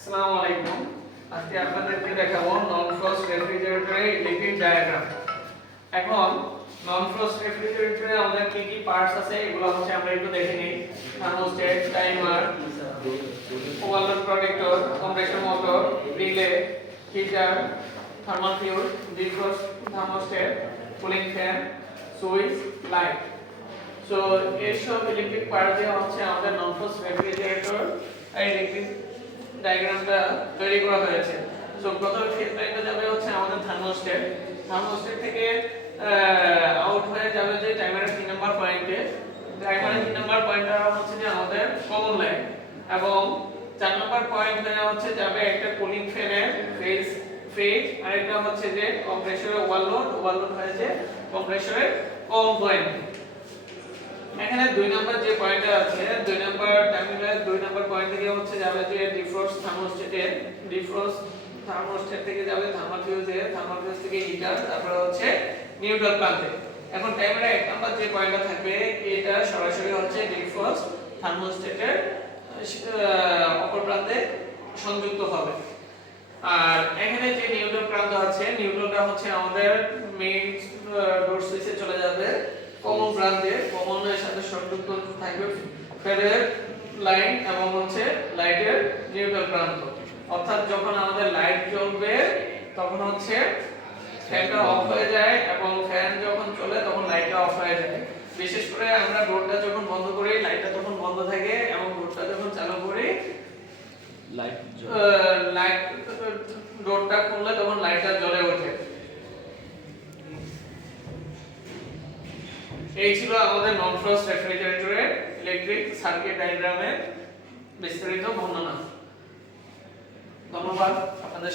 আসসালামু আলাইকুম। আজকে আপনাদেরকে দেখাবো নন ফ্রস্ট রেফ্রিজারেটরের ইলেকট্রিক ডায়াগ্রাম। এখন নন ফ্রস্ট রেফ্রিজারেটরে আমাদের কি কি পার্টস আছে, এগুলো হচ্ছে আমরা একটু দেখে নিই। Thermostat timer overload protector compressor motor relay heater thermal fuse defrost thermostat cooling fan switch light so এইসব ইলেকট্রিক পার্ট দিয়ে হচ্ছে আমাদের নন ফ্রস্ট রেফ্রিজারেটর ইলেকট্রিক ডায়াগ্রামটা তৈরি করা হয়েছে। সো প্রথম ক্ষেত্রে যাবে হচ্ছে আমাদের থার্মোস্ট্যাট থার্মোস্ট্যাট থেকে আউট হয়ে যাবে যে টাইমারের তিন নাম্বার পয়েন্টে টাইমারের তিন নাম্বার পয়েন্টটা হচ্ছে যে আমাদের কমন লাইন এবং চার নাম্বার পয়েন্ট হয়ে হচ্ছে যাবে একটা কুলিং ফ্যানের ফেজ ফেজ আর আরেকটা হচ্ছে যে কম্প্রেসরের ওভারলোড ওভারলোড হয়েছে কম্প্রেসরের কম পয়েন্ট এখানে দুই নাম্বার যে পয়েন্টটা আছে, দুই নাম্বার টার্মিনাল দুই নাম্বার পয়েন্ট থেকে হচ্ছে যাবে যে ডিফ্রস্ট থার্মোস্ট্যাটে ডিফ্রস্ট থার্মোস্ট্যাট থেকে যাবে থার্মাল ফিউজে থার্মাল ফিউজ থেকে হিটার তারপরে হচ্ছে নিউট্রাল প্লান্টে এখন টাইমারে এক নাম্বার যে পয়েন্টটা থাকবে, এটা সরাসরি হচ্ছে ডিফ্রস্ট থার্মোস্ট্যাটের অপর প্রান্তে সংযুক্ত হবে। আর এখানে যে নিউট্রাল প্রান্ত আছে নিউট্রালটা হচ্ছে আমাদের মেইন ডোর সুইচে চলে যাবে কমন প্রান্তে কমনের সাথে সংযুক্ত থাকবে ফেডের লাইন এবং হচ্ছে লাইটের নিউট্রাল প্রান্ত। অর্থাৎ যখন আমাদের লাইট জ্বলবে তখন হচ্ছে ফ্যানটা অফ হয়ে যায় এবং ফ্যান যখন চলে তখন লাইটটা অফ হয়ে যায়। বিশেষ করে আমরা রোডটা যখন বন্ধ করি লাইটটা তখন বন্ধ থাকে এবং রোডটা যখন চালু করি লাইট লাইট রোডটা খুললে তখন লাইটটা জ্বলে ওঠে এই ছিল আমাদের নন ফ্রস্ট রেফ্রিজারেটরের ইলেকট্রিক সার্কিট ডায়াগ্রামের বিস্তারিত বর্ণনা। ধন্যবাদ আপনাদের